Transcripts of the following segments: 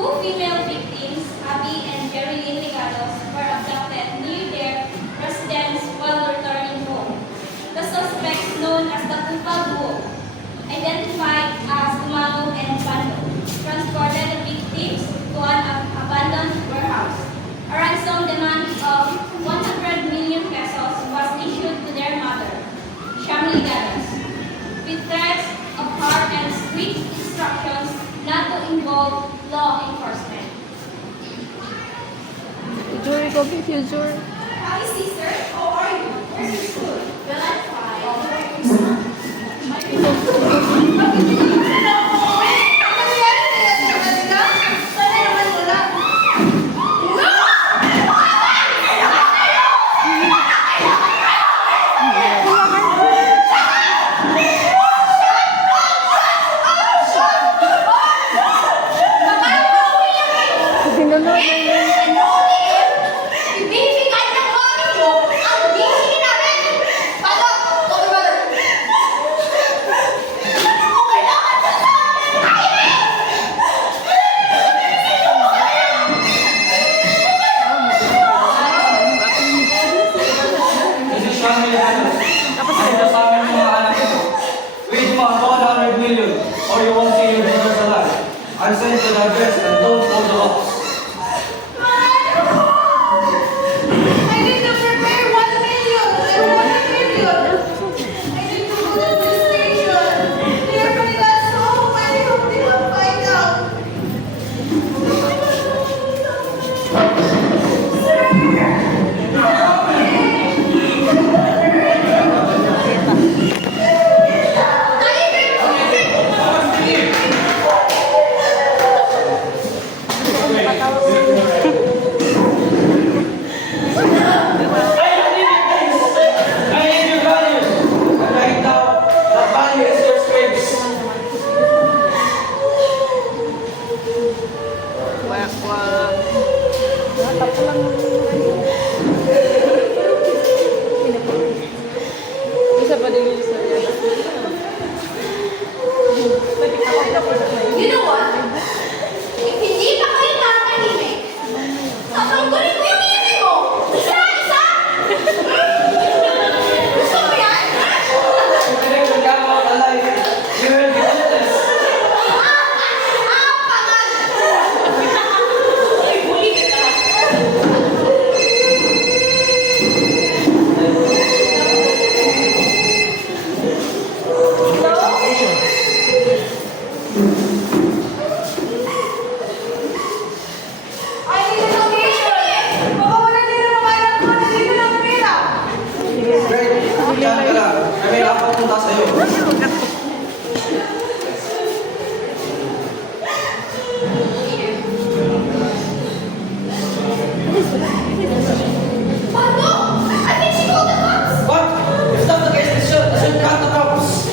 Two female victims, Abby and Jerilyn Ligados, were abducted near their residence while returning home. The suspects, known as the Kupal Duo, identified as Umano and Bando, transported the victims to an abandoned warehouse. A ransom demand of 100 million pesos was issued to their mother, Shamli Ligados, with threats of harm and strict instructions not to involve law enforcement. Jury ko, future. Hi, sister. How are you? Where's your school? Well, I'm fine. Or you won't see your brothers alive. I'm sent to the address and don't hold the box. I need to prepare 1 million. I want 1 million. I need to go to the station. Dear Manila's home. I hope they will find out. Isa pa din yung story. You know what? If hindi pa kayo tatahimik, tatanggalin ko yung ngipin mo! Isa-isa! Gusto mo yan? Connection come out alive. You will be witness. I need a location! Baka wala din ang mga anak ko na dito ng pera! Great. Diyan ka lang. Kami nakapunta sa'yo. Bando! I think she called the cops! What? If that's the case, they should cut the drops.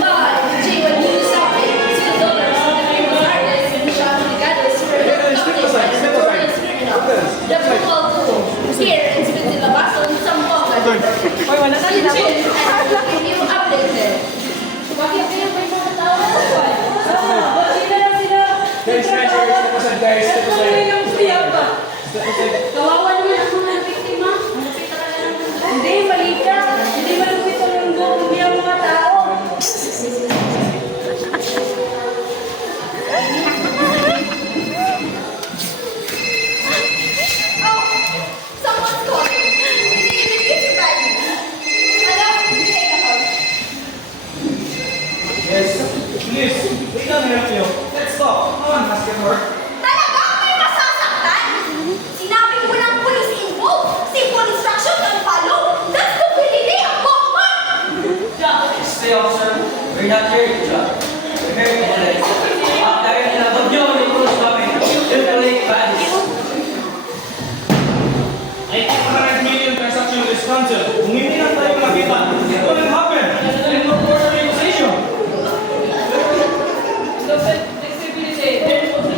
Live, J1 News Update. $2 on the famous artist and Sean Ligados were abducted by the notorious criminal. The Kupal Duo. Here, it's been Labason, Zamboanga. Stay tuned and we'll keep you updated. Bakit kayo may mga tao? Kawawa naman ang mga biktima. Hindi, mali ka. Hindi malupit ang mundo. Hindi ang mga tao. Oh, someone's calling. Hindi ibigay si Buddy. Hello? Hindi ka call. Yes. Please, we can help you. Let's talk. No one has can work. Talagang may masasaktan? Sinabi mo ng police involved. Simple instruction and follow. That's stupidity of common. Stay, officer. We're not here to judge. We're here to collect. Dahil nilabag niyo yung pulos namin, you'll collect values. Ay, 100 million transaction with this council. Kung hindi lang tayo makita, it will happen. And no further negotiation. The flexibility, there's also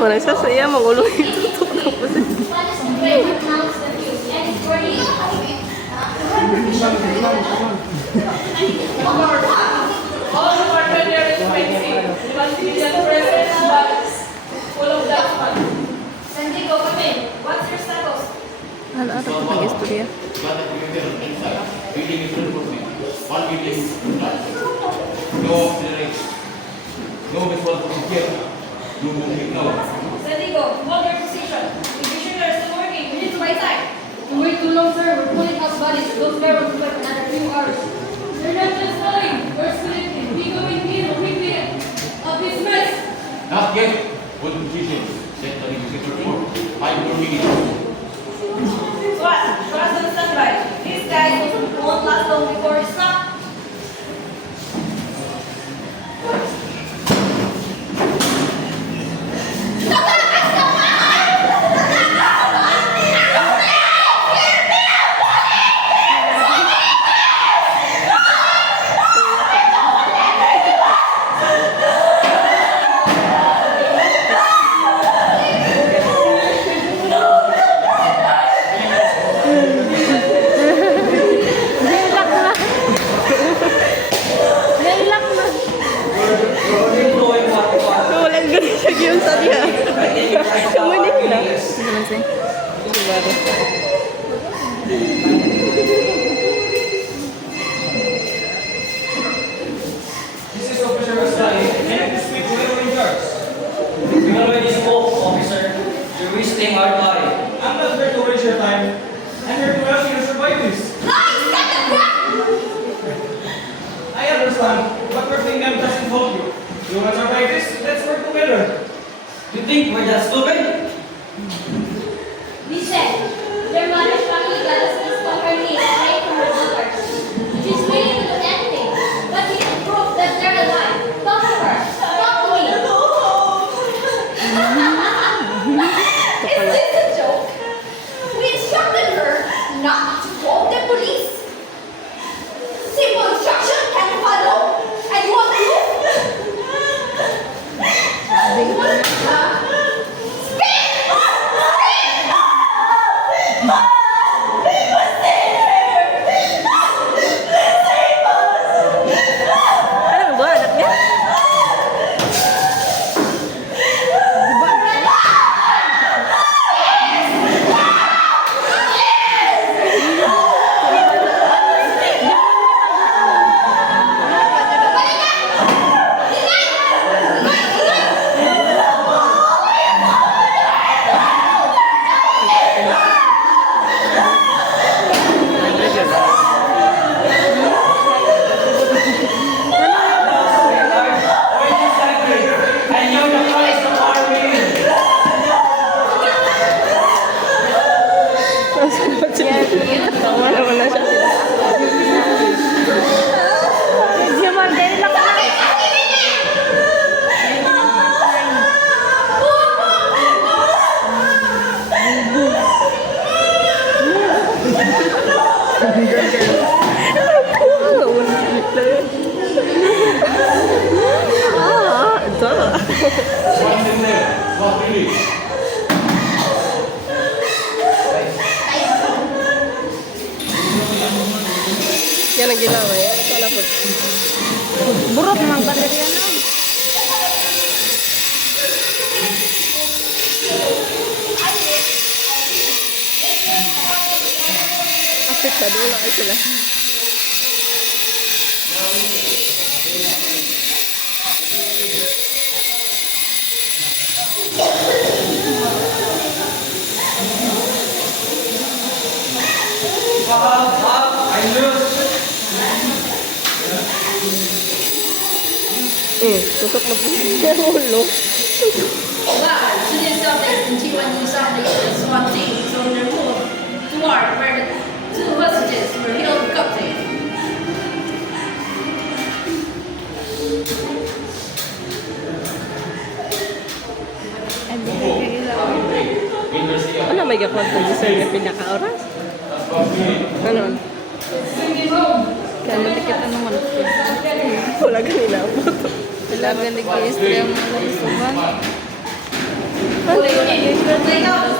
naman nagsasaya, magulo ito. What is the grave amongst the few, and is worthy. All the partner there is expensive. You must be the present, but full of that fun. Sandigo, come in. What's your status? Ano ito po ng istorya? Building is full of one building is done. No acceleration. No visual here. No moving now. Sandigo, hold your position. The vision are still working. We need to right side. You wait too long, sir. We're pulling out bodies. Those barrels will take another few hours. They're not just falling. We're sleeping. We go in here quickly. Up this mess. Not yet. Hold position. Set the indicator for 5 more minutes. Swat, trust on standby. These guys won't last long before it's not. Nailak na. We're doing what we want. Walang ganun siya yun sa niya. I think you guys Kamu are din na. yes. Ano naman siya? Siguro. This is Officer Rasali. Can you speak to anyone in charge? We already spoke, officer. You're wasting our time. I'm not here to waste your time. I'm here to help you to survive this. I understand, but working them doesn't help you. You want to survive this? Let's work together. You think we're that stupid? We said, their mother's family got us this on her knees right from her daughter. She's willing to do anything, but we need proof that they're alive. Talk to her. Talk to me. Is this a joke? We instructed her not to call the police. Simple instruction can follow. And you want proof? Ano ba? Anak niya? And you're the Christ of our will. Tawa naman na siya. Diya Margay lang na. Ito. One in there. One really. Yan ang ginawa yan. Wala po. Burot naman baterya na. Apektado na ay sila. I lose. Tutok mo. Ulo. Well, students out there continue to something is one thing, so they're moved toward where the two hostages were held captive. Ano may gakot na sa yung pinaka-oras? Ano? Kaya matikita naman. Wala ganila. Wala ganila. Istorya mo na isuban.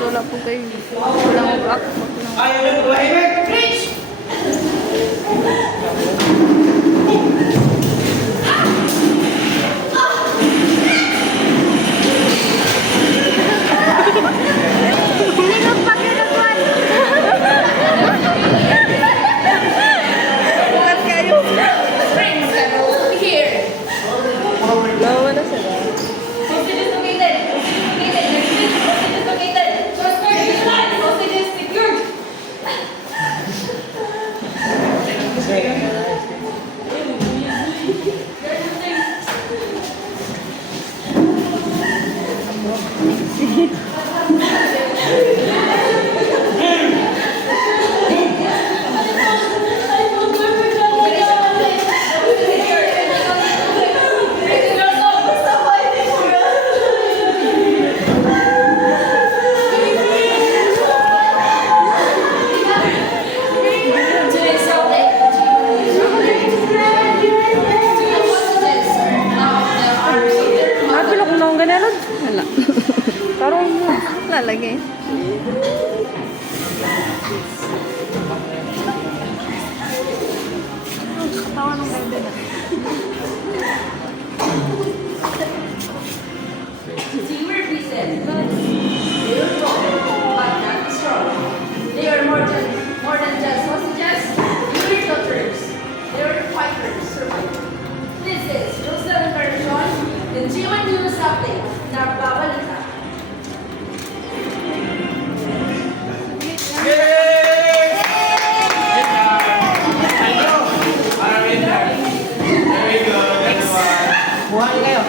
Wala po kayo. Wala mo ako. Ayaw niyo tumahimik! Preach! Bukas kayo. Friends, over here. Nawa na sila. Hostage is located. Hostage is located. Suspect is alive. Hostage is secured. Today's update. And hostages are secured. Napilo ko na ganun. Wala. Parang lalagay. Katawan ng bebe na. They were beaten, they were broken, but not strong. They are more than just hostages. They were doctors. They were fighters. This is Rosal Carson, the G1 News Update. Nagbabalita. Very good, everyone. Buhay kayo.